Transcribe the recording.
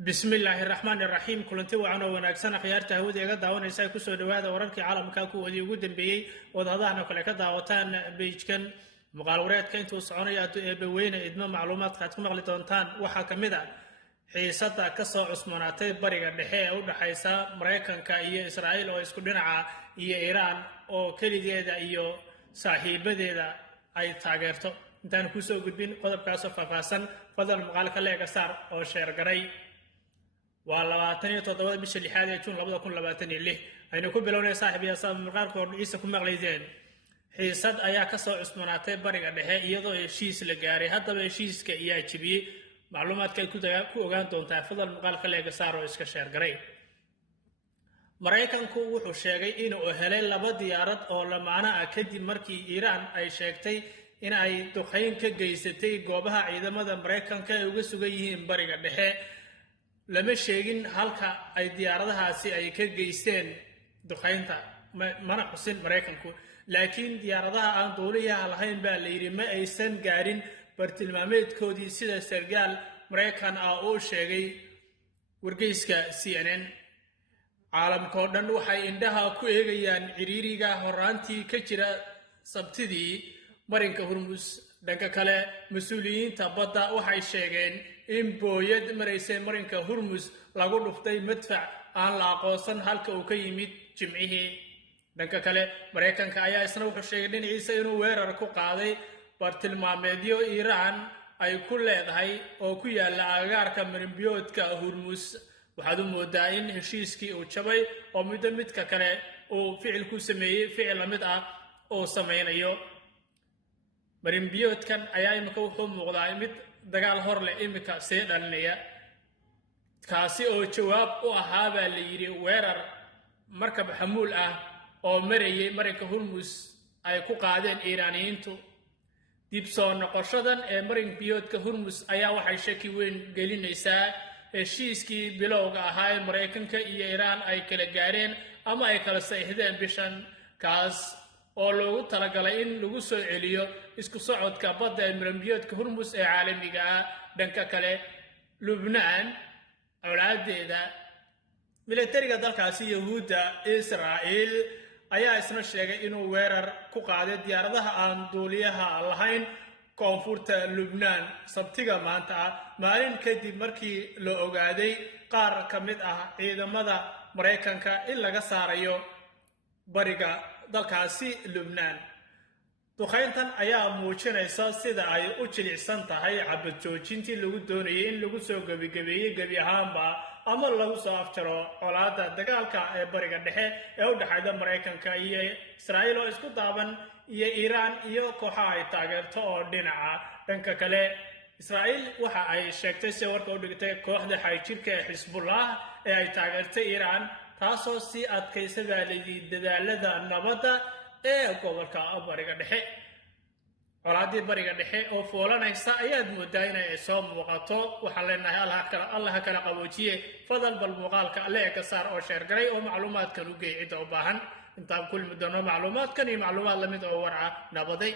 بسم الله الرحمن الرحيم كلنتي وعنا وناكسنا خيارته هودي قد داون يساي كسو دوادا ورarkii caalamka ku wadi ugu dambeeyay wadahadahana kale ka daawataan page-kan muqaalwareedka intuu soconaya eebaweyne idmo macluumaadka aad ku maqli doontaan waxa kamid ah xiisada ka soo cusmanaatay bariga dhexe ee u dhaxaysa Mareykanka iyo Israa'iil oo isku dhinaca iyo Iran oo kaligeeda iyo saaxiibadeeda ay taageerto intaan ku soo gudbin qodobkaas oo faahfaahsan fadlan maqaalka leega saar oo share garay waa bisha 6 ee June 2026 aynu ku bilownay saaxiibayaasha maqaalka hordhiisa ku maqlaydeen xiisad ayaa ka soo cusmanaatay bariga dhexe iyadoo heshiis la gaaray haddaba heshiiska ayaa jibiyay macluumaadka ay ku ogaan doontaa fadlan maqaalka leega saar oo iska share garay Mareykanku wuxuu sheegay inuu helay laba diyaarad oo lamaana ah kadib markii Iran ay sheegtay in ay duqeyn ka geysatay goobaha ciidamada Mareykanka ay uga sugan yihiin bariga dhexe lama sheegin halka ay diyaaradahaasi ay ka geysteen duqeynta mana xusin Mareykanku laakiin diyaaradaha aan duuliyaha lahayn baa la yiri ma aysan gaarin bartilmaameedkoodii sida sargaal Mareykan ah oo sheegay wargeyska CNN caalamka oo dhan waxay indhaha ku eegayaan ciriiriga horaantii ka jira sabtidii marinka Hormuz dhanka kale mas'uuliyiinta badda waxay sheegeen in booyad mareysay marinka Hormuz lagu dhuftay madfac aan la aqoonsan halka uu ka yimid jimcihii dhanka kale Mareykanka ayaa isna wuxuu sheegay dhinaciisa inuu weerar ku qaaday bartilmaameedyo Iran ay ku leedahay oo ku yaala agagaarka marinbiyoodka Hormuz waxaad u moodaa in heshiiskii uu jabay oo midka kale uu ficil ku sameeyay ficil la mid ah oo sameynayo marinbiyoodkan ayaa imika wuxuu muuqdaa mid dagaal hor leh imika sii dhalinaya kaasi oo jawaab u ahaa baa la yiri weerar markab xamuul ah oo marayay marinka Hormuz ay ku qaadeen Iiraaniyiintu dib soo noqoshadan ee marinbiyoodka Hormuz ayaa waxay shaki weyn gelinaysaa heshiiskii bilowga ahaa ee Mareykanka iyo Iran ay kala gaareen ama ay kala saxiixdeen bishan kaas oo loogu talagalay in lagu soo celiyo isku socodka badda ee marinbiyoodka Hormuz ee caalamiga ah dhanka kale Lubnaan awlaadeeda militariga dalkaasi Yahuudda Israa'iil ayaa isna sheegay inuu weerar ku qaaday diyaaradaha aan duuliyaha lahayn koonfurta Lubnaan sabtiga maanta maalin kadib markii la ogaaday qaar ka mid ah ciidamada Mareykanka in laga saarayo bariga dalkaasi Lubnaan duqeyntan ayaa muujinaysa sida ay u jilicsan tahay xabad joojintii lagu doonayay in lagu soo gabigabeeyay gabi ahaanba ama lagu soo afjaro colaadda dagaalka ee bariga dhexe ee u dhaxayda Mareykanka iyo Israa'iil oo isku daaban iyo Iran iyo kooxaha ay taageerto oo dhinaca dhanka kale Israa'iil waxa ay sheegtay si warka u dhigtay kooxda xagjirka ee Hezbollah ee ay taageertay Iran taasoo si adkaysa dadaalada nabadda ee gobolka bariga dhexe colaadii bariga dhexe oo foolanaysa ayaad moodaa inay soo muuqato waxaan leenahay Allah kala qaboojiye fadal bal muuqaalka leega saar oo share garay oo macluumaadkan u geey cid u baahan intaan kulmi doono macluumaadkan iyo macluumaad la mid oo war ah nabaday